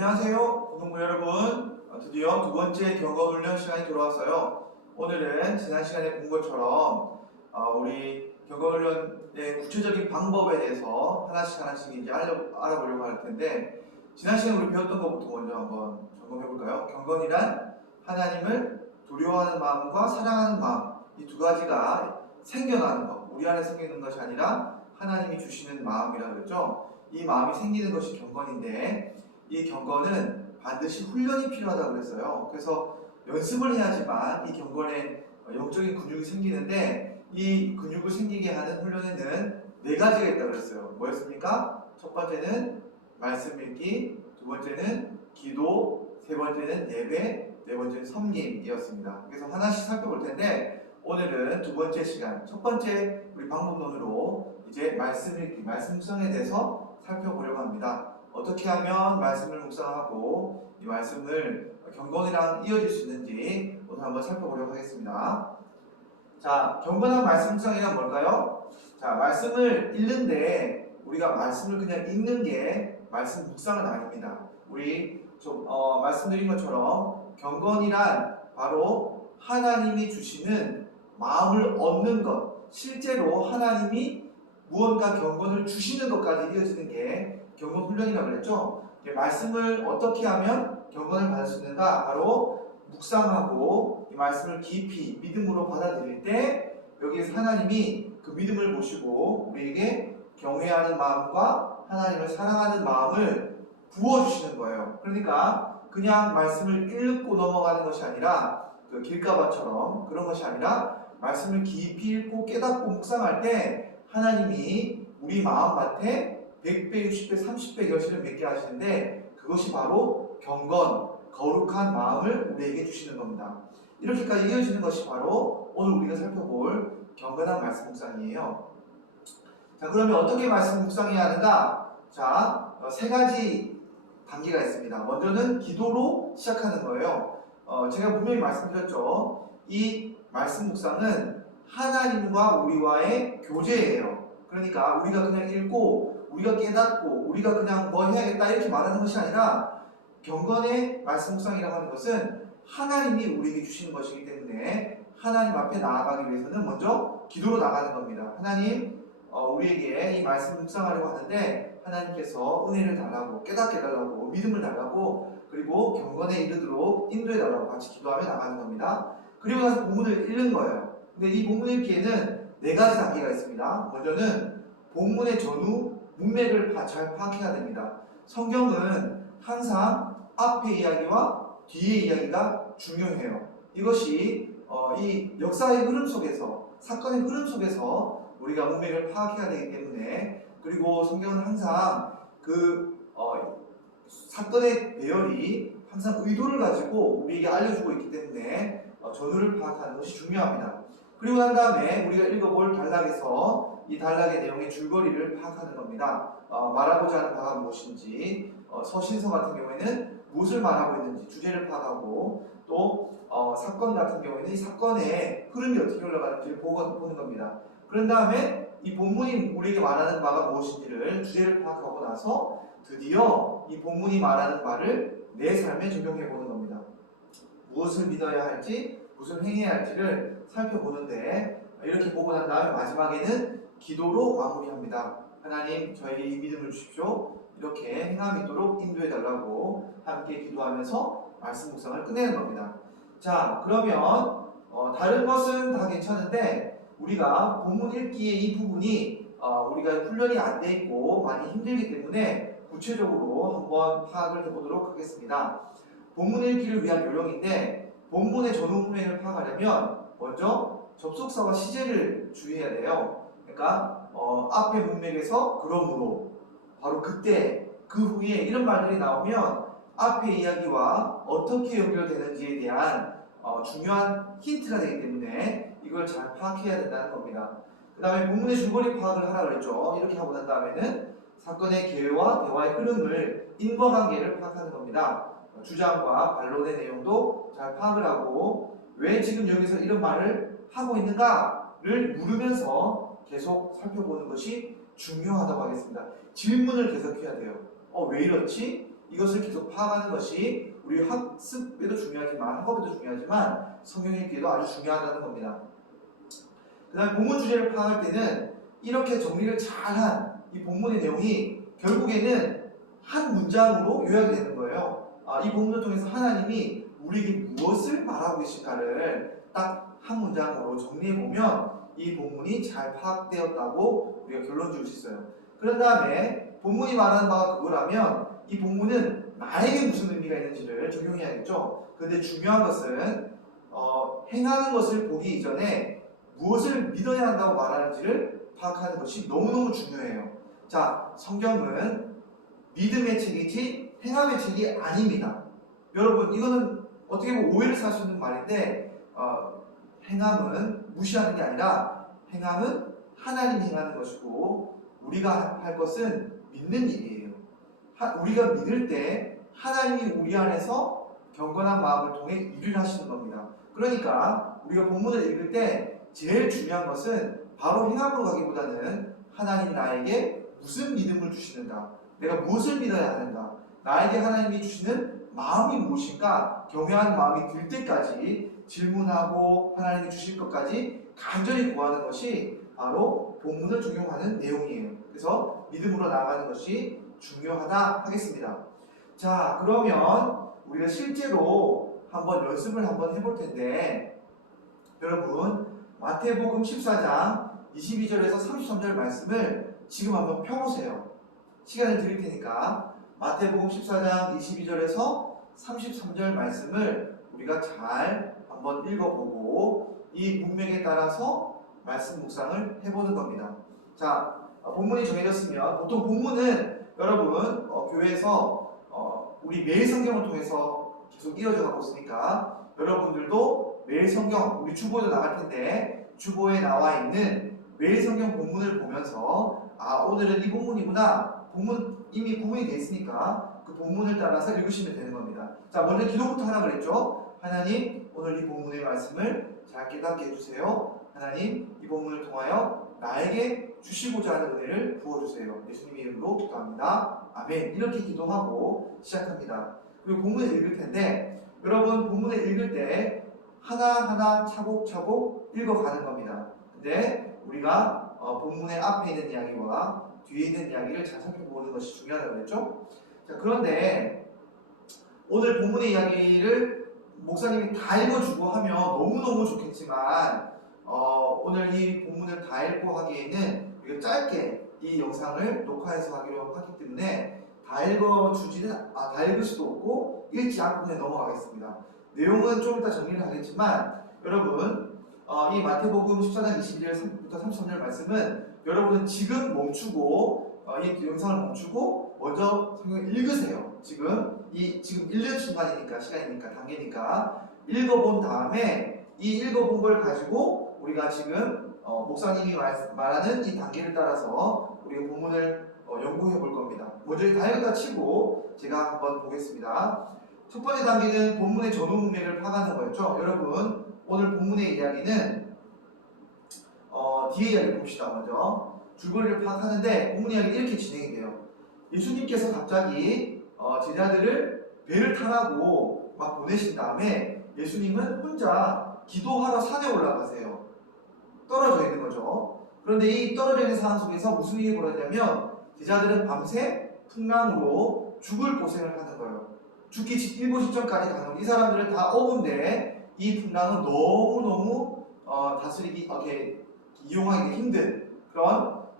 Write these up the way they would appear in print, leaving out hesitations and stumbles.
안녕하세요, 고등부 여러분. 드디어 두 번째 경거훈련 시간이 돌아왔어요. 오늘은 지난 시간에 본 것처럼 우리 경거훈련의 구체적인 방법에 대해서 하나씩 이제 알아보려고 할 텐데, 지난 시간에 우리 배웠던 것부터 먼저 한번 점검해 볼까요? 경건이란 하나님을 두려워하는 마음과 사랑하는 마음, 이 두 가지가 생겨나는 것, 우리 안에 생기는 것이 아니라 하나님이 주시는 마음이라고 그랬죠. 이 마음이 생기는 것이 경건인데, 이 경건은 반드시 훈련이 필요하다고 그랬어요. 그래서 연습을 해야지만 이 경건에 영적인 근육이 생기는데, 이 근육을 생기게 하는 훈련에는 네 가지가 있다고 그랬어요. 뭐였습니까? 첫 번째는 말씀 읽기, 두 번째는 기도, 세 번째는 예배, 네 번째는 섬김이었습니다. 그래서 하나씩 살펴볼 텐데, 오늘은 두 번째 시간, 첫 번째 우리 방법론으로 이제 말씀 읽기, 말씀 묵상에 대해서 살펴보려고 합니다. 어떻게 하면 말씀을 묵상하고 이 말씀을 경건이랑 이어질 수 있는지 오늘 한번 살펴보려고 하겠습니다. 자, 경건한 말씀 묵상이란 뭘까요? 자, 말씀을 읽는데 우리가 말씀을 그냥 읽는 게 말씀 묵상은 아닙니다. 우리 좀 말씀드린 것처럼 경건이란 바로 하나님이 주시는 마음을 얻는 것, 실제로 하나님이 무언가 경건을 주시는 것까지 이어지는 게 경건 훈련이라고 그랬죠. 말씀을 어떻게 하면 경건을 받을 수 있는가? 바로 묵상하고 이 말씀을 깊이 믿음으로 받아들일 때, 여기에서 하나님이 그 믿음을 보시고 우리에게 경외하는 마음과 하나님을 사랑하는 마음을 부어주시는 거예요. 그러니까 그냥 말씀을 읽고 넘어가는 것이 아니라, 그 길가바처럼 그런 것이 아니라, 말씀을 깊이 읽고 깨닫고 묵상할 때 하나님이 우리 마음밭에 100배, 60배, 30배 결실을 맺게 하시는데, 그것이 바로 경건, 거룩한 마음을 우리에게 주시는 겁니다. 이렇게까지 이어지는 것이 바로 오늘 우리가 살펴볼 경건한 말씀 묵상이에요. 자, 그러면 어떻게 말씀 묵상해야 하는가? 자, 세 가지 단계가 있습니다. 먼저는 기도로 시작하는 거예요. 제가 분명히 말씀드렸죠. 이 말씀 묵상은 하나님과 우리와의 교제예요. 그러니까 우리가 그냥 읽고 우리가 깨닫고 우리가 그냥 뭐 해야겠다 이렇게 말하는 것이 아니라, 경건의 말씀 묵상이라고 하는 것은 하나님이 우리에게 주시는 것이기 때문에 하나님 앞에 나아가기 위해서는 먼저 기도로 나가는 겁니다. 하나님, 우리에게 이 말씀 묵상하려고 하는데 하나님께서 은혜를 달라고, 깨닫게 달라고, 믿음을 달라고, 그리고 경건에 이르도록 인도해 달라고 같이 기도하며 나가는 겁니다. 그리고 나서 본문을 읽는 거예요. 근데 이 본문 읽기에는 네 가지 단계가 있습니다. 먼저는 본문의 전후 문맥을 잘 파악해야 됩니다. 성경은 항상 앞의 이야기와 뒤의 이야기가 중요해요. 이것이 이 역사의 흐름 속에서, 사건의 흐름 속에서 우리가 문맥을 파악해야 되기 때문에, 그리고 성경은 항상 그 사건의 배열이 항상 의도를 가지고 우리에게 알려주고 있기 때문에 전후를 파악하는 것이 중요합니다. 그리고 난 다음에 우리가 읽어볼 단락에서 이 단락의 내용의 줄거리를 파악하는 겁니다. 말하고자 하는 바가 무엇인지, 서신서 같은 경우에는 무엇을 말하고 있는지 주제를 파악하고, 또 사건 같은 경우에는 이 사건의 흐름이 어떻게 흘러가는지를 보는 겁니다. 그런 다음에 이 본문이 우리에게 말하는 바가 무엇인지를, 주제를 파악하고 나서 드디어 이 본문이 말하는 바를 내 삶에 적용해 보는 겁니다. 무엇을 믿어야 할지, 무엇을 행해야 할지를 살펴보는데, 이렇게 보고 난 다음에 마지막에는 기도로 마무리합니다. 하나님, 저에게 이 믿음을 주십시오. 이렇게 행함이 있도록 인도해 달라고 함께 기도하면서 말씀 묵상을 끝내는 겁니다. 자, 그러면 다른 것은 다 괜찮은데, 우리가 본문 읽기의 이 부분이 우리가 훈련이 안 돼 있고 많이 힘들기 때문에 구체적으로 한번 파악을 해보도록 하겠습니다. 본문 읽기를 위한 요령인데, 본문의 전후 문맥을 파악하려면 먼저 접속사와 시제를 주의해야 돼요. 그러니까 앞의 문맥에서 그러므로, 바로 그때, 그 후에 이런 말들이 나오면 앞의 이야기와 어떻게 연결되는지에 대한 중요한 힌트가 되기 때문에 이걸 잘 파악해야 된다는 겁니다. 그 다음에 본문의 줄거리 파악을 하라 그랬죠. 이렇게 하고 난 다음에는 사건의 계획과 대화의 흐름을, 인과관계를 파악하는 겁니다. 주장과 반론의 내용도 잘 파악을 하고, 왜 지금 여기서 이런 말을 하고 있는가를 물으면서 계속 살펴보는 것이 중요하다고 하겠습니다. 질문을 계속해야 돼요. 왜 이렇지? 이것을 계속 파악하는 것이 우리 학습에도 중요하지만 학업에도 중요하지만 성경 읽기에도 아주 중요하다는 겁니다. 그 다음에 본문 주제를 파악할 때는 이렇게 정리를 잘한 이 본문의 내용이 결국에는 한 문장으로 요약이 되는 거예요. 이 본문을 통해서 하나님이 우리에게 무엇을 말하고 계실까를 딱 한 문장으로 정리해보면 이 본문이 잘 파악되었다고 우리가 결론 지을 수 있어요. 그런 다음에 본문이 말하는 바가 그거라면 이 본문은 나에게 무슨 의미가 있는지를 적용해야겠죠. 그런데 중요한 것은 행하는 것을 보기 이전에 무엇을 믿어야 한다고 말하는지를 파악하는 것이 너무너무 중요해요. 자, 성경은 믿음의 책이지 행함의 책이 아닙니다. 여러분, 이거는 어떻게 보면 오해를 살 수 있는 말인데 행함은 무시하는 게 아니라 행함은 하나님이 행하는 것이고 우리가 할 것은 믿는 일이에요. 우리가 믿을 때 하나님이 우리 안에서 경건한 마음을 통해 일을 하시는 겁니다. 그러니까 우리가 본문을 읽을 때 제일 중요한 것은 바로 행함으로 가기보다는 하나님 나에게 무슨 믿음을 주시는가, 내가 무엇을 믿어야 하는가, 나에게 하나님이 주시는 마음이 무엇인가 경외하는 마음이 들 때까지 질문하고 하나님이 주실 것까지 간절히 구하는 것이 바로 본문을 적용하는 내용이에요. 그래서 믿음으로 나아가는 것이 중요하다 하겠습니다. 자, 그러면 우리가 실제로 한번 연습을 한번 해볼 텐데 여러분 마태복음 14장 22절에서 33절 말씀을 지금 한번 펴보세요. 시간을 드릴 테니까 마태복음 14장 22절에서 33절 말씀을 우리가 잘 한번 읽어보고 이 문맥에 따라서 말씀 묵상을 해보는 겁니다. 자, 본문이 정해졌으면 보통 본문은 여러분 교회에서 우리 매일 성경을 통해서 계속 이어져 가고 있으니까 여러분들도 매일 성경 우리 주보에도 나갈 텐데 주보에 나와 있는 매일 성경 본문을 보면서 오늘은 이 본문이구나, 본문 이미 구분이 되어 있으니까 그 본문을 따라서 읽으시면 되는 겁니다. 자, 먼저 기도부터 하라 그랬죠. 하나님, 오늘 이 본문의 말씀을 잘 깨닫게 해주세요. 하나님, 이 본문을 통하여 나에게 주시고자 하는 은혜를 부어주세요. 예수님의 이름으로 기도합니다. 아멘. 이렇게 기도하고 시작합니다. 그리고 본문을 읽을 텐데 여러분 본문을 읽을 때 하나하나 차곡차곡 읽어가는 겁니다. 근데 우리가 본문의 앞에 있는 이야기와 뒤에 있는 이야기를 잘 살펴보는 것이 중요하다고 그랬죠? 자, 그런데 오늘 본문의 이야기를 목사님이 다 읽어주고 하면 너무너무 좋겠지만 오늘 이 본문을 다 읽고 하기에는 우리가 짧게 이 영상을 녹화해서 하기로 하기 때문에 다 읽을 수도 없고 읽지 않고 그냥 넘어가겠습니다. 내용은 좀 이따 정리를 하겠지만 여러분 이 마태복음 14장 22절부터 33절 말씀은 여러분은 지금 멈추고 이 영상을 멈추고 먼저 성경을 읽으세요. 지금 읽는 순간이니까, 시간이니까, 단계니까 읽어본 다음에 이 읽어본 걸 가지고 우리가 지금 목사님이 말하는 이 단계를 따라서 우리가 본문을 연구해 볼 겁니다. 먼저 다 읽었다 치고 제가 한번 보겠습니다. 첫 번째 단계는 본문의 전후 문맥을 파악하는 거였죠. 여러분 오늘 본문의 이야기는 뒤에 이야기를 봅시다. 먼저 줄거리를 파악하는데 본문 이야기는 이렇게 진행이 돼요. 예수님께서 갑자기 제자들을 배를 타라고 막 보내신 다음에 예수님은 혼자 기도하러 산에 올라가세요. 떨어져 있는 거죠. 그런데 이 떨어져 있는 상황 속에서 무슨 일이 벌어지냐면 제자들은 밤새 풍랑으로 죽을 고생을 하는 거예요. 죽기 일보 직전까지 가는 거예요. 이 사람들은 다 어부인데 이 풍랑은 너무너무 다스리기 이렇게 이용하기 힘든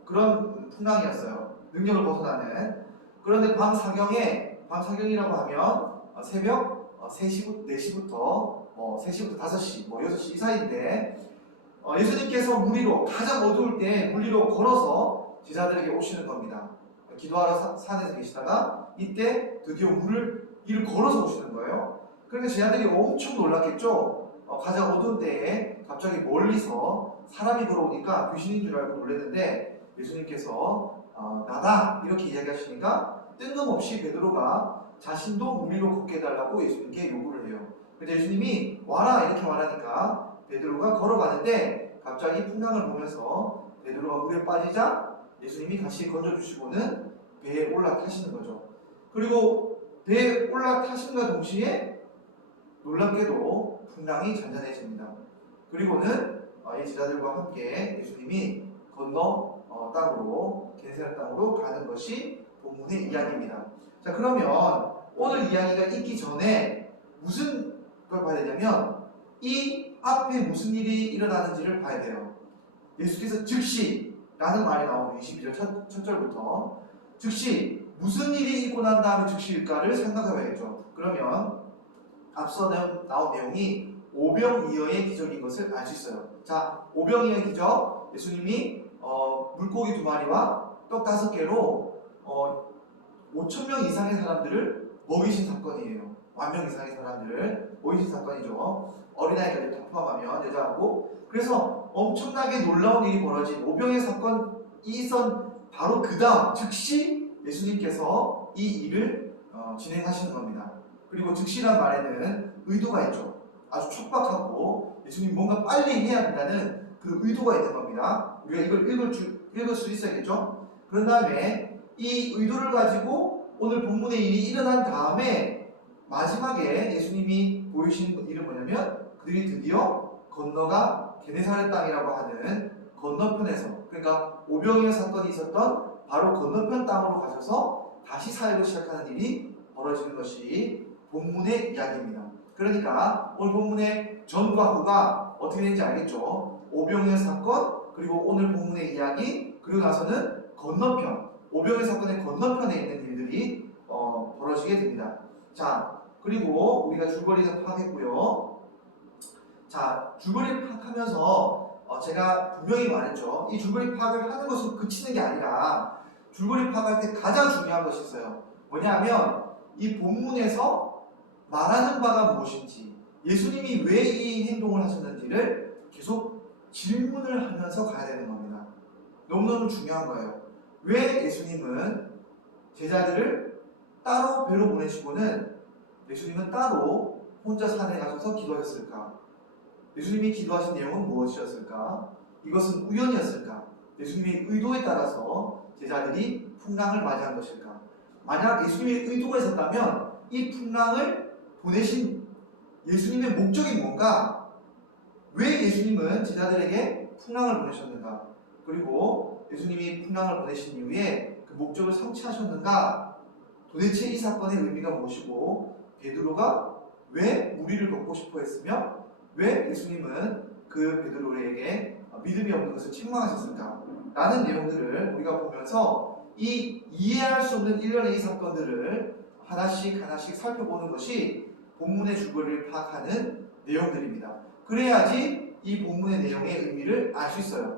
그런 풍랑이었어요. 능력을 벗어나는. 그런데 밤 사경이라고 하면 새벽 4시부터 5시, 6시 이 사이인데 예수님께서 가장 어두울 때 물 위로 걸어서 제자들에게 오시는 겁니다. 기도하러 산에서 계시다가 이때 드디어 이를 걸어서 오시는 거예요. 그러니까 제자들이 엄청 놀랐겠죠. 가장 어두운 때에 갑자기 멀리서 사람이 걸어오니까 귀신인 줄 알고 놀랐는데 예수님께서 나다 이렇게 이야기하시니까 뜬금없이 베드로가 자신도 물 위로 걷게 해달라고 예수님께 요구를 해요. 근데 예수님이 와라 이렇게 말하니까 베드로가 걸어가는데 갑자기 풍랑을 보면서 베드로가 물에 빠지자 예수님이 다시 건져주시고는 배에 올라타시는 거죠. 그리고 배에 올라타심과 동시에 놀랍게도 풍랑이 잔잔해집니다. 그리고는 이 제자들과 함께 예수님이 건너 땅으로 게네사렛 땅으로 가는 것이 본문의 이야기입니다. 자, 그러면 오늘 이야기가 있기 전에 무슨 걸 봐야 되냐면 이 앞에 무슨 일이 일어나는지를 봐야 돼요. 예수께서 즉시라는 말이 나오는 22절 첫 절부터 즉시 무슨 일이 있고 난 다음에 즉시일까를 생각해봐야겠죠. 그러면 앞서 나온 내용이 오병이어의 기적인 것을 알 수 있어요. 자, 오병이어의 기적, 예수님이 물고기 2마리와 떡 5개로 5,000명 이상의 사람들을 먹이신 사건이에요. 10,000명 이상의 사람들을 먹이신 사건이죠. 어린아이까지 다 포함하면 여자하고. 그래서 엄청나게 놀라운 일이 벌어진 오병이어 사건이 있었 바로 그 다음 즉시 예수님께서 이 일을 진행하시는 겁니다. 그리고 즉시란 말에는 의도가 있죠. 아주 촉박하고 예수님 뭔가 빨리 해야 된다는 그 의도가 있는 겁니다. 우리가 이걸 읽을 수 있어야겠죠. 그런 다음에 이 의도를 가지고 오늘 본문의 일이 일어난 다음에 마지막에 예수님이 보이신 일은 뭐냐면 그들이 드디어 건너가 게네사렛 땅이라고 하는 건너편에서, 그러니까 오병이어 사건이 있었던 바로 건너편 땅으로 가셔서 다시 사역을 시작하는 일이 벌어지는 것이 본문의 이야기입니다. 그러니까 오늘 본문의 전과 후가 어떻게 되는지 알겠죠? 오병이어 사건, 그리고 오늘 본문의 이야기, 그리고 나서는 건너편, 오병이어 사건의 건너편에 있는 일들이 벌어지게 됩니다. 자, 그리고 우리가 줄거리는 파악했고요. 자, 줄거리를 파악하면서 제가 분명히 말했죠. 이 줄거리 파악을 하는 것으로 그치는 게 아니라 줄거리 파악할 때 가장 중요한 것이 있어요. 뭐냐면 이 본문에서 말하는 바가 무엇인지, 예수님이 왜 이 행동을 하셨는지를 계속 질문을 하면서 가야 되는 겁니다. 너무너무 중요한 거예요. 왜 예수님은 제자들을 따로 배로 보내시고는 예수님은 따로 혼자 산에 가셔서 기도하셨을까? 예수님이 기도하신 내용은 무엇이었을까? 이것은 우연이었을까? 예수님의 의도에 따라서 제자들이 풍랑을 맞이한 것일까? 만약 예수님의 의도가 있었다면 이 풍랑을 보내신 예수님의 목적이 뭔가? 왜 예수님은 제자들에게 풍랑을 보내셨는가? 그리고 예수님이 풍랑을 보내신 이후에 그 목적을 성취하셨는가? 도대체 이 사건의 의미가 무엇이고 베드로가 왜 무리를 걷고 싶어 했으며 왜 예수님은 그 베드로에게 믿음이 없는 것을 책망하셨을까? 라는 내용들을 우리가 보면서 이 이해할 수 없는 일련의 이 사건들을 하나씩 살펴보는 것이 본문의 줄거리를 파악하는 내용들입니다. 그래야지 이 본문의 내용의 의미를 알 수 있어요.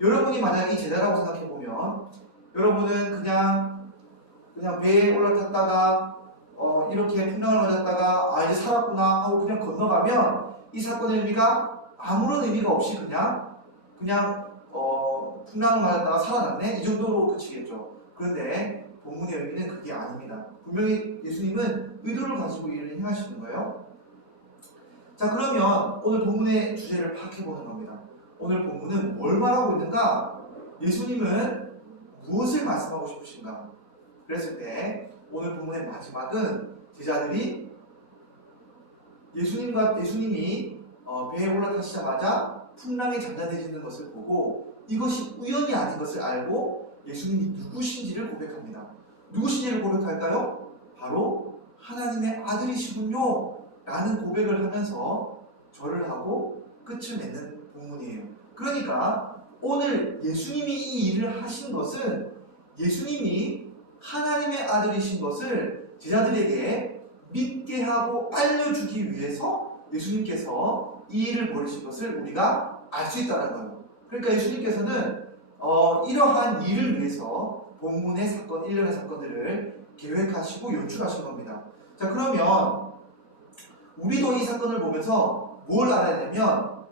여러분이 만약 이 제자라고 생각해보면 여러분은 그냥 배에 올라탔다가 이렇게 풍랑을 맞았다가 이제 살았구나 하고 그냥 건너가면 이 사건의 의미가 아무런 의미가 없이 그냥 풍랑을 맞았다가 살아났네 이 정도로 그치겠죠. 그런데 본문의 의미는 그게 아닙니다. 분명히 예수님은 의도를 가지고 일을 행하시는 거예요. 자, 그러면 오늘 본문의 주제를 파악해보는 겁니다. 오늘 본문은 뭘 말하고 있는가? 예수님은 무엇을 말씀하고 싶으신가? 그랬을 때 오늘 본문의 마지막은 제자들이 예수님이 배에 올라타시자마자 풍랑이 잔잔해지는 것을 보고 이것이 우연이 아닌 것을 알고 예수님이 누구신지를 고백합니다. 누구신지를 고백할까요? 바로 하나님의 아들이시군요 라는 고백을 하면서 절을 하고 끝을 맺는 본문이에요. 그러니까 오늘 예수님이 이 일을 하신 것은 예수님이 하나님의 아들이신 것을 제자들에게 믿게 하고 알려주기 위해서 예수님께서 이 일을 벌이신 것을 우리가 알 수 있다는 거예요. 그러니까 예수님께서는 이러한 일을 위해서 본문의 사건, 일련의 사건들을 계획하시고 연출하신 겁니다. 자, 그러면 우리도 이 사건을 보면서 뭘 알아야 되냐면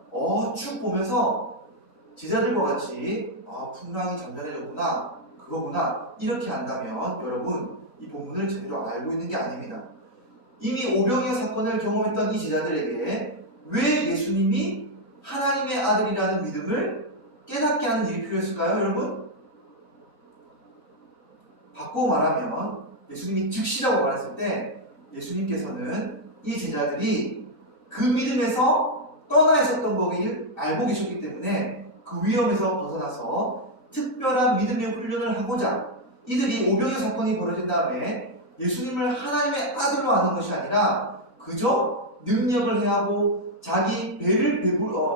쭉 보면서 제자들과 같이 풍랑이 잠잠해졌구나, 그거구나 이렇게 안다면 여러분 이 본문을 제대로 알고 있는 게 아닙니다. 이미 오병이어 사건을 경험했던 이 제자들에게 왜 예수님이 하나님의 아들이라는 믿음을 깨닫게 하는 일이 필요했을까요, 여러분? 바꾸고 말하면 예수님이 즉시라고 말했을 때 예수님께서는 이 제자들이 그 믿음에서 떠나 있었던 것을 알고 계셨기 때문에 그 위험에서 벗어나서 특별한 믿음의 훈련을 하고자 이들이 오병의 사건이 벌어진 다음에 예수님을 하나님의 아들로 아는 것이 아니라 그저 능력을 행하고 자기 배를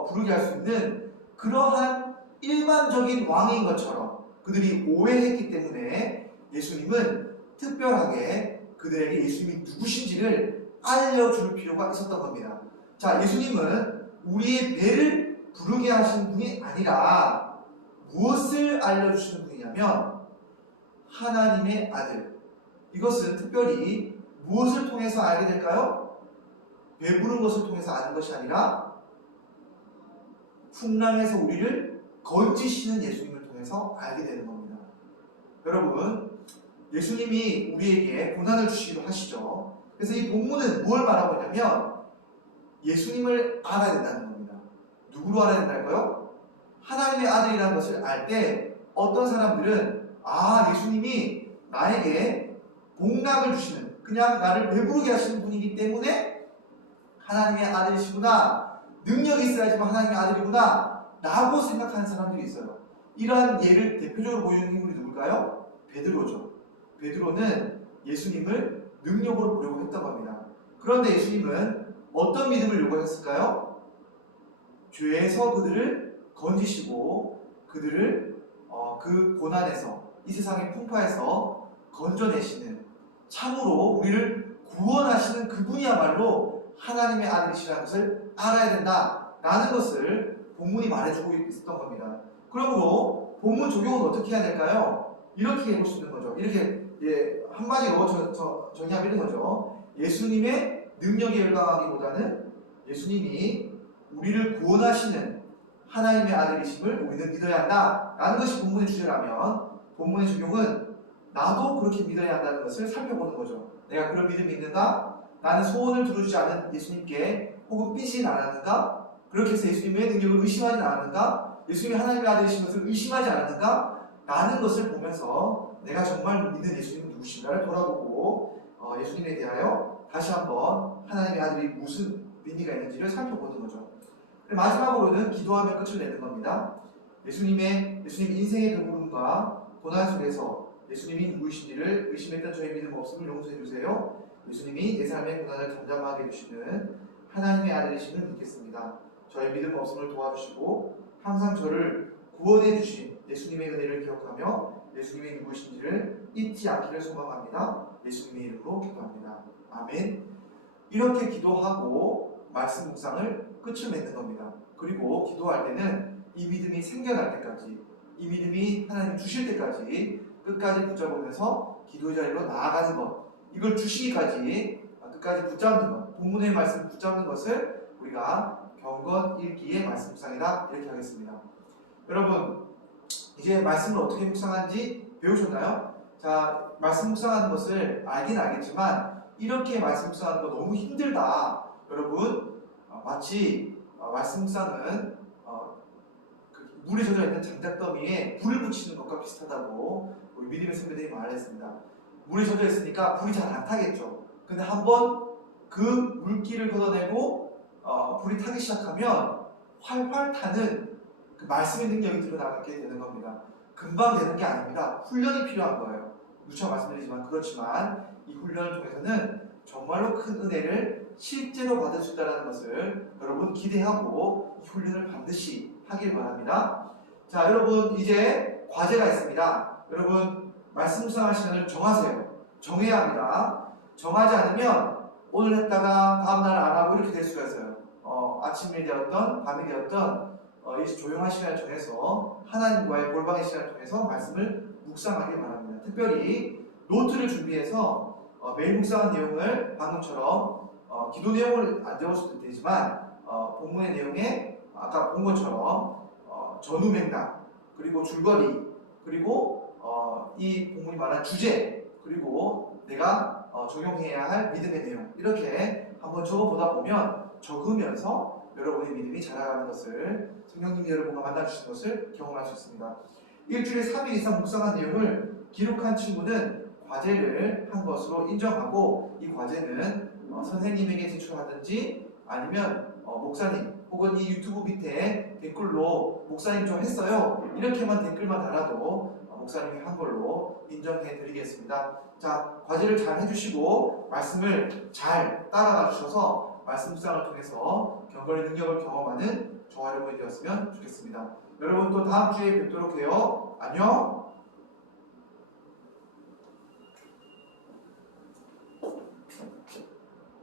부르게 할 수 있는 그러한 일반적인 왕인 것처럼 그들이 오해했기 때문에 예수님은 특별하게 그들에게 예수님이 누구신지를 알려줄 필요가 있었던 겁니다. 자, 예수님은 우리의 배를 부르게 하신 분이 아니라 무엇을 알려주시는 분이냐면 하나님의 아들. 이것은 특별히 무엇을 통해서 알게 될까요? 배부른 것을 통해서 아는 것이 아니라 풍랑에서 우리를 건지시는 예수님을 통해서 알게 되는 겁니다. 여러분, 예수님이 우리에게 고난을 주시기도 하시죠. 그래서 이 본문은 무엇을 말하고 있냐면 예수님을 알아야 된다는 겁니다. 누구로 알아야 된다고요? 하나님의 아들이라는 것을 알 때 어떤 사람들은 예수님이 나에게 복락을 주시는, 그냥 나를 배부르게 하시는 분이기 때문에 하나님의 아들이시구나, 능력이 있어야지만 하나님의 아들이구나 라고 생각하는 사람들이 있어요. 이러한 예를 대표적으로 보이는 인물이 누굴까요? 베드로죠. 베드로는 예수님을 능력으로 보려고 했던 겁니다. 그런데 예수님은 어떤 믿음을 요구했을까요? 죄에서 그들을 건지시고 그들을 그 고난에서, 이 세상의 풍파에서 건져내시는, 참으로 우리를 구원하시는 그분이야말로 하나님의 아들이시라는 것을 알아야 된다라는 것을 본문이 말해주고 있었던 겁니다. 그러므로 본문 적용은 어떻게 해야 될까요? 이렇게 해볼 수 있는 거죠. 이렇게 한마디로 정의하면 되는 거죠. 예수님의 능력에 열광하기보다는 예수님이 우리를 구원하시는 하나님의 아들이심을 우리는 믿어야 한다라는 것이 본문의 주제라면 본문의 적용은 나도 그렇게 믿어야 한다는 것을 살펴보는 거죠. 내가 그런 믿음이 있는가? 나는 소원을 들어주지 않은 예수님께 혹은 삐지진 않았는가? 그렇게 해서 예수님의 능력을 의심하지 않았는가? 예수님이 하나님의 아들이신 것을 의심하지 않았는가? 라는 것을 보면서 내가 정말 믿는 예수님은 누구신가를 돌아보고 예수님에 대하여 다시 한번 하나님의 아들이 무슨 의미가 있는지를 살펴보는 거죠. 마지막으로는 기도하며 끝을 내는 겁니다. 예수님 인생의 배부름과 고난 속에서 예수님이 누구이신지를 의심했던 저의 믿음 없음을 용서해 주세요. 예수님이 내 삶의 고난을 잠잠하게 해주시는 하나님의 아들이심을 믿겠습니다. 저의 믿음 없음을 도와주시고 항상 저를 구원해 주신 예수님의 은혜를 기억하며 예수님이 누구이신지를 잊지 않기를 소망합니다. 예수님의 이름으로 기도합니다. 아멘. 이렇게 기도하고 말씀 묵상을 끝을 맺는 겁니다. 그리고 기도할 때는 이 믿음이 생겨날 때까지, 이 믿음이 하나님 주실 때까지 끝까지 붙잡으면서 기도의 자리로 나아가는 것, 이걸 주시기까지 끝까지 붙잡는 것, 본문의 말씀 붙잡는 것을 우리가 경건 읽기의 말씀 묵상이다 이렇게 하겠습니다. 여러분, 이제 말씀을 어떻게 묵상하는지 배우셨나요? 자, 말씀 묵상하는 것을 알긴 알겠지만 이렇게 말씀 묵상하는 거 너무 힘들다. 여러분, 마치 말씀 묵상은 물에 젖어 있는 장작더미에 불을 붙이는 것과 비슷하다고 우리 믿음의 선배들이 말했습니다. 물에 젖어 있으니까 불이 잘 안 타겠죠. 근데 한번 그 물기를 걷어내고 불이 타기 시작하면 활활 타는 그 말씀의 능력이 드러나게 되는 겁니다. 금방 되는 게 아닙니다. 훈련이 필요한 거예요. 누차 말씀드리지만 그렇지만 이 훈련을 통해서는 정말로 큰 은혜를 실제로 받을 수 있다는 것을 여러분 기대하고 이 훈련을 반드시 하길 바랍니다. 자, 여러분 이제 과제가 있습니다. 여러분 말씀 묵상할 시간을 정하세요. 정해야 합니다. 정하지 않으면 오늘 했다가 다음날 안 하고 이렇게 될 수가 있어요. 아침이 되었던 밤이 되었던 이 조용한 시간을 정해서 하나님과의 골방의 시간을 통해서 말씀을 묵상하길 바랍니다. 특별히 노트를 준비해서 매일 묵상한 내용을 방금처럼 기도 내용을 안 적어도 되지만 본문의 내용에 아까 본 것처럼 전후맥락, 그리고 줄거리, 그리고 이 본문이 말한 주제, 그리고 내가 적용해야 할 믿음의 내용, 이렇게 한번 적어보다 보면 적으면서 여러분의 믿음이 자라가는 것을, 성령님이 여러분과 만나주시는 것을 경험할 수 있습니다. 일주일에 3일 이상 묵상한 내용을 기록한 친구는 과제를 한 것으로 인정하고 이 과제는 선생님에게 제출하든지 아니면 목사님 혹은 이 유튜브 밑에 댓글로 목사님 좀 했어요 이렇게만 댓글만 달아도 목사님이 한 걸로 인정해 드리겠습니다. 자, 과제를 잘 해주시고 말씀을 잘 따라가 주셔서 말씀 묵상을 통해서 경건의 능력을 경험하는 저와 여러분이 되었으면 좋겠습니다. 여러분 또 다음 주에 뵙도록 해요. 안녕.